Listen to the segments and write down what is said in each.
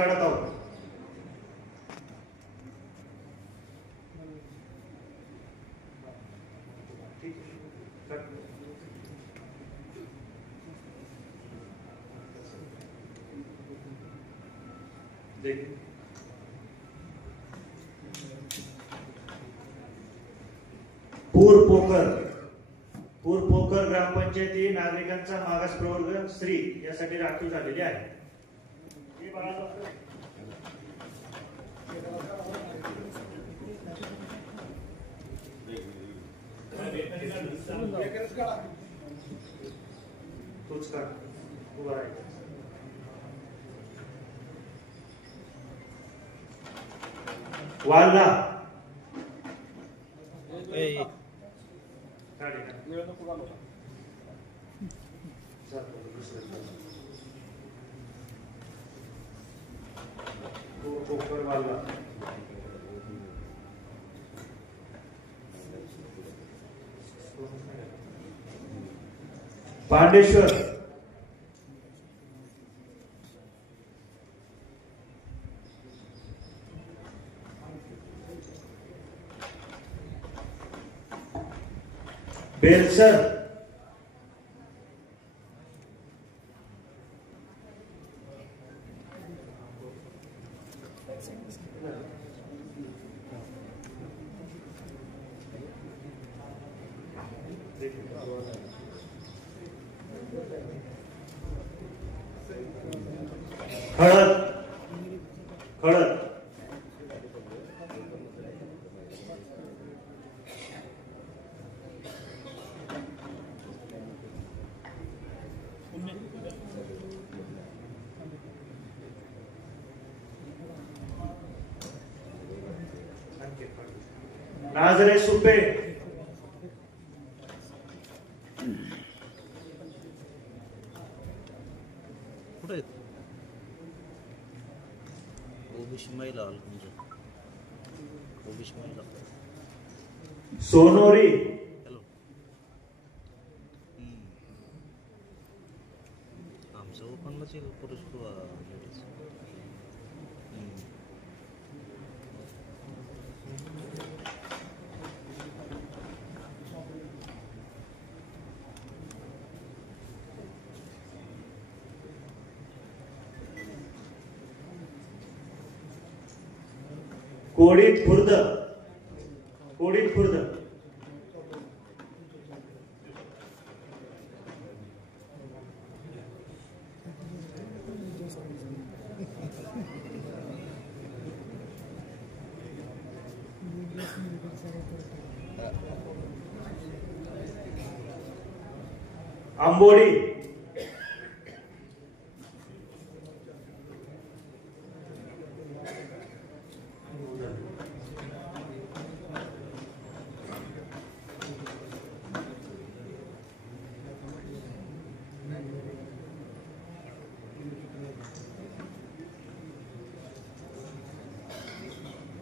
काढत आहोत. पूर पोखर ग्रामपंचायती नागरिकांचा मागास प्रवर्ग श्री यासाठी राखीव झालेली आहे. तूच का उभा राहायचं. वाला पांडेश्वर बेलसर खळद खळद नाजरे सुपे कुठे ओबीसी महिला ओबीसी महिला सोनोरी हॅलो आमचं ओपनलाच येईल पुरुष लेडीज कोडीत खुर्द आंबोली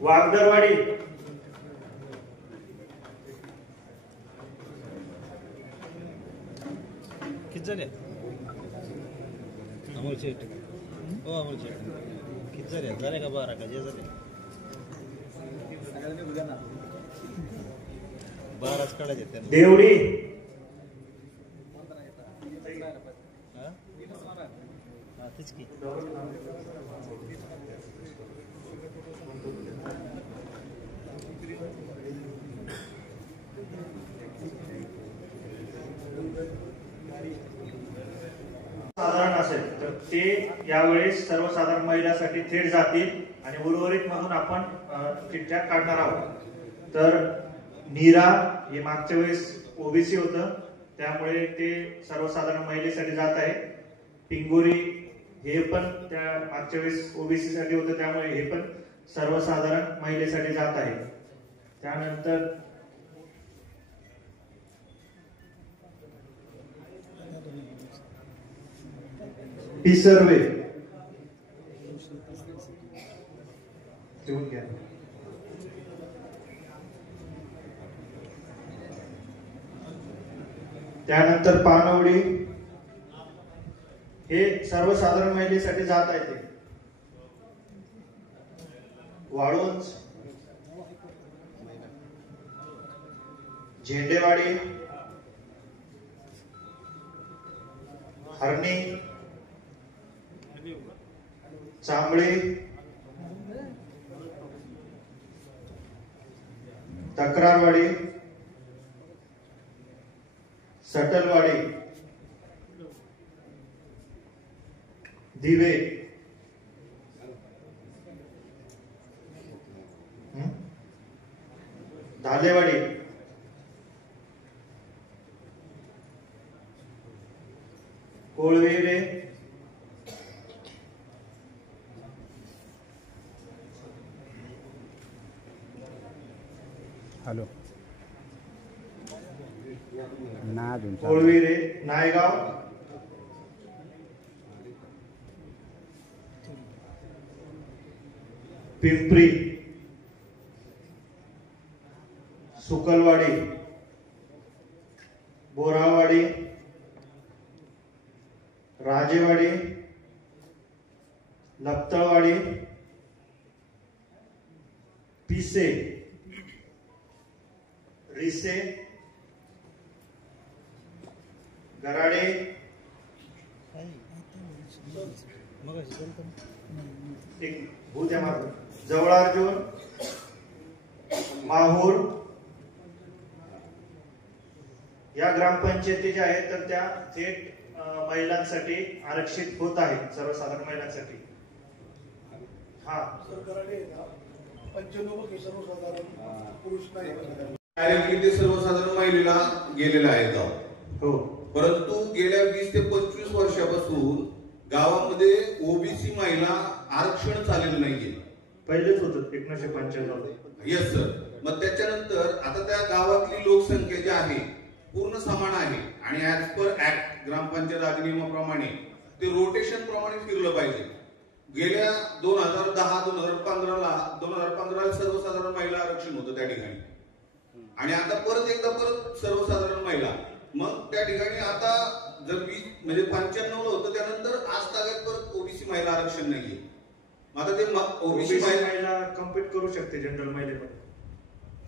वागदरवाडी किती झाले अमोल शेट हो अमोल शेट किती झाले का 12 का जे झाले 12च काढायचे त्यांना देवडी तेच की साधारण असेल तर ते यावेळेस सर्वसाधारण महिलांसाठी थेट जातील आणि उर्वरित मधून आपण चिठ्ठ्या काढणार आहोत. तर नीरा हे मागच्या वेळेस ओबीसी होतं त्यामुळे ते सर्वसाधारण महिलेसाठी जात आहे. पिंगोरी हे पण त्या मागच्या वेळेस ओबीसी साठी होतं त्यामुळे हे पण सर्वसाधारण महिलेसाठी जात आहे. त्यानंतर पिसर्वे त्यानंतर पानवडी हे सर्वसाधारण महिलेसाठी जात आहे. वाळुंज, झेंडेवाडी, हरणी, चांबळे, तक्रारवाडी, सटलवाडी, दिवे, धालेवाडी, कोळवेरे, हॅलो ना कोळवेरे, नायगाव, पिंपरी, सुकलवाडी, बोरावाडी, राजेवाडी, लपतळवाडी, पिसे, रिसे, गराडे, एक भूत्या मात्र जवळार्जुन, माहूर या ग्रामपंचायती ज्या आहेत तर त्या थेट महिलांसाठी आरक्षित होत आहेत, सर्वसाधारण महिलांसाठी. हा ते सर्वसाधारण महिलेला गेलेला आहे गाव. हो, परंतु गेल्या 20 ते 25 वर्षापासून गावामध्ये ओबीसी महिला आरक्षण चाललेलं नाहीये. पहिलेच होतं 1995. Yes sir. मग त्याच्यानंतर आता त्या गावातली लोकसंख्या जी आहे पूर्ण समान आहे आणि ऍज पर ऍक्ट ग्रामपंचायत अधिनियमाप्रमाणे ते रोटेशन प्रमाणे फिरलं पाहिजे. गेल्या 2015ला सर्वसाधारण महिला आरक्षण होतं त्या ठिकाणी आणि आता परत सर्वसाधारण महिला. मग त्या ठिकाणी आता जर 95 ला होतं त्यानंतर आज तागायत परत ओबीसी महिला आरक्षण नाहीये. आता ते ओबीसी महिला कम्पीट करू शकते जनरल महिलेमध्ये.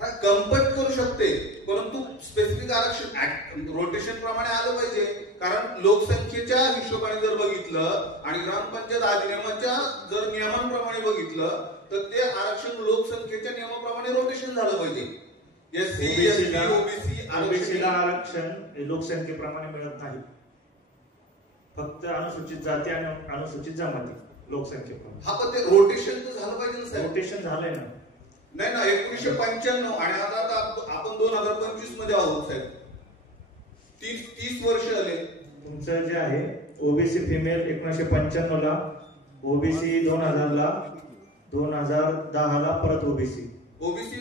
कम्पीट करू शकते परंतु स्पेसिफिक आरक्षण रोटेशन प्रमाणे आलं पाहिजे. कारण लोकसंख्येच्या हिशोबाने जर बघितलं आणि ग्रामपंचायत अधिनियमाच्या जर नियमांप्रमाणे बघितलं तर ते आरक्षण लोकसंख्येच्या नियमाप्रमाणे रोटेशन झालं पाहिजे. एससी एसटी ओबीसी आरक्षण लोकसंख्येप्रमाणे मिळत नाही. फक्त अनुसूचित जाती आणि अनुसूचित जमाती लोकसंख्येप्रमाणे. हा पण ते रोटेशन तर झालं पाहिजे ना साहेब. रोटेशन झालंय ना. नाही ना 1995 आणि आता आपण 2025 मध्ये आहोत साहेब. 30 वर्ष झाले. तुमचं जे आहे ओबीसी फिमेल 1995 ला, ओबीसी 2000 ला, 2010 ला परत ओबीसी. ओबीसी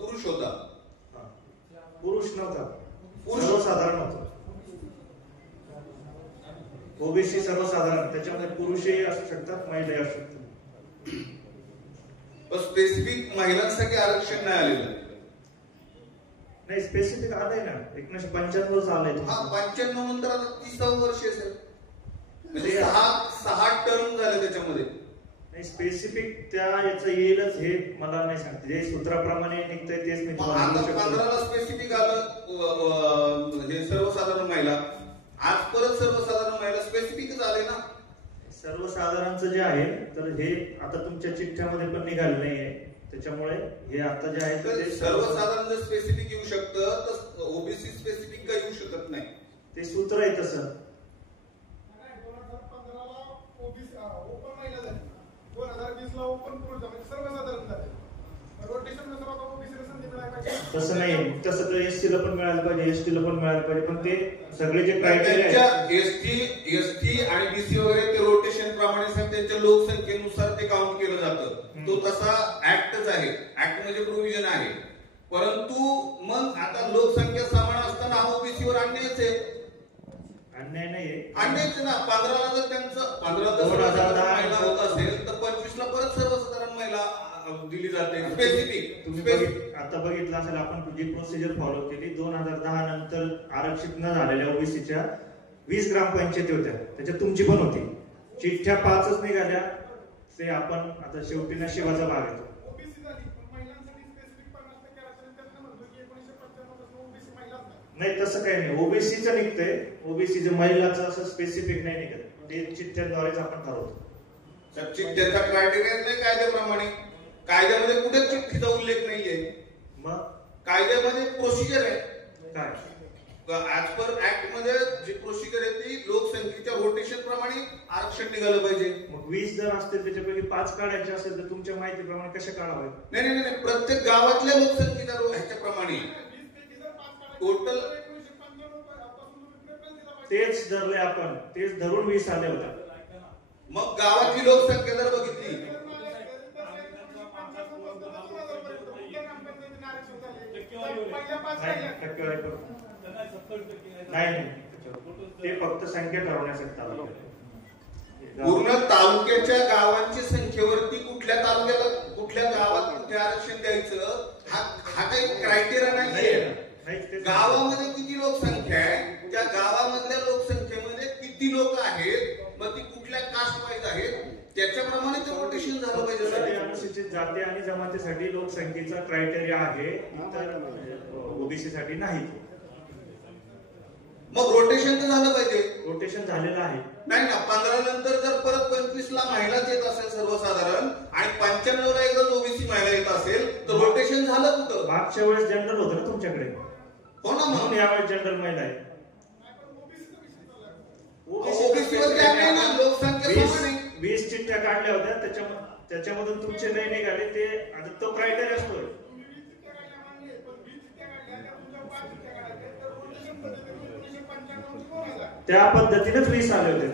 पुरुष होता, पुरुष नव्हता, सर्वसाधारण होता. ओबीसी सर्वसाधारण, त्याच्यामध्ये पुरुषही असू शकतात, महिलाही असू शकतात. स्पेसिफिक महिलांसाठी आरक्षण नाही आलेलं. नाही, स्पेसिफिक आलंय ना 1995 आलंय. हा 95 नंतर आता 30 वर्ष आहे म्हणजे 6 टर्म झाले त्याच्यामध्ये. नाही, स्पेसिफिक त्या याचं येईलच हे मला नाही सांगते. जे सूत्राप्रमाणे निघतंय तेच मी तुम्हाला 15ला स्पेसिफिक आलं हे सर्वसाधारण महिला. आज परत सर्वसाधारण महिला स्पेसिफिकच आले ना. सर्वसाधारणचं जे आहे तर हे आता तुमच्या चिठ्ठ्यामध्ये पण निघालं नाहीये. त्याच्यामुळे हे आता जे आहे ते सर्वसाधारण जर स्पेसिफिक येऊ शकतं तर ओबीसी स्पेसिफिक काही येऊ शकत नाही. ते सूत्र आहे तसं. 2015ला ओबीसी ओपन महिला झाली, 2020 ला ओपन पुरुष झाले, सर्वसाधारण झाले. रोटेशन नंतर आता ओबीसीला संधी मिळायला पाहिजे. तसं नाही, तसं तर एसटीला पण मिळायला पाहिजे, एसटीला पण मिळायला पाहिजे. पण ते सगळे जे क्रायटेरिया एसटी आणि बीसी वगैरे ते रोटेशन प्रमाणे त्यांच्या लोकसंख्येनुसार ते काउंट केलं जातं. तो तसा ऍक्टच आहे. ऍक्ट म्हणजे प्रोव्हिजन आहे. परंतु मग आता लोकसंख्या समान असताना ओबीसीवर अन्यायच आहे. अन्याय नाहीये, अन्यायच ना. 15ला जर त्यांचं 15 महिला होत असेल तर 25 ला परत सर्वसाधारण महिला दिली जाते स्पेसिफिक. तुम्ही आता बघितलं असेल आपण जी प्रोसिजर फॉलो केली. 2010 नंतर आरक्षित न झालेल्या ओबीसीच्या 20 ग्रामपंचायती होत्या, त्याच्यात तुमची पण होती. चिठ्ठ्या 5च निघाल्या. ते आपण आता शेवटी नशिबाचा भाग येतो. ओबीसी झाली पण महिलांसाठी स्पेसिफिक 50% आरक्षण त्यांना म्हणतो की 1995 पासून ओबीसी महिलाच नाही. नाही तसं काही नाही. ओबीसीचं निघतंय. ओबीसी जे महिलाचं असं स्पेसिफिक नाही निघत. ते चिठ्ठ्यांद्वारेच आपण ठरवतो. चिठ्ठ्याचा क्रायटेरिया नाही कायद्याप्रमाणे. कायद्यामध्ये कुठेच चिठ्ठीचा उल्लेख नाहीये. मग कायद्यामध्ये प्रोसिजर आहे. काय ऍज पर ऍक्ट मध्ये जी प्रोसिजर आहे ती लोकसंख्येच्या रोटेशन प्रमाणे आरक्षण निघालं पाहिजे. मग 20 जर असतील त्याच्यापैकी 5 काढायचे असेल तर तुमच्या माहितीप्रमाणे कशा काढावे? नाही नाही नाही, प्रत्येक गावातल्या लोकसंख्येच्या ह्याच्याप्रमाणे टोटल तेच धरले आपण. तेच धरून 20 आले होते. मग गावाची लोकसंख्या जर बघितली टक्केवारी करू. नाही ते फक्त संख्या ठरवण्यासाठी चालू आहे. पूर्ण तालुक्याच्या गावांची संख्येवरती कुठल्या तालुक्याला कुठल्या गावात कुठे आरक्षण द्यायचं हा काही क्रायटेरिया नाहीये. गावामध्ये किती लोकसंख्या आहे, त्या गावामधल्या लोकसंख्येमध्ये किती लोक आहेत, मग ती कुठल्या कास्ट वाईज आहेत त्याच्याप्रमाणे ते रोटेशन झालं पाहिजे. अनुसूचित जाती आणि जमातीसाठी लोकसंख्येचा क्रायटेरिया आहे, इतर ओबीसी साठी नाही. मग रोटेशन तर झालं पाहिजे. रोटेशन झालेलं आहे. नाही ना, 15 नंतर जर परत 25 ला महिलाच येत असेल सर्वसाधारण आणि 95 ला एकदा ओबीसी महिला येत असेल तर रोटेशन झालं कुठं? मागच्या वेळेस जनरल होतं ना तुमच्याकडे. हो ना. म्हणून यावेळेस जनरल महिला आहे. लोकसंख्या 20 चिठ्ठ्या काढल्या होत्या त्याच्यामधून तुमचे नाही निघाले. ते आता तो क्रायटेरिया असतो. त्या पद्धतीनेच 20 आले होते.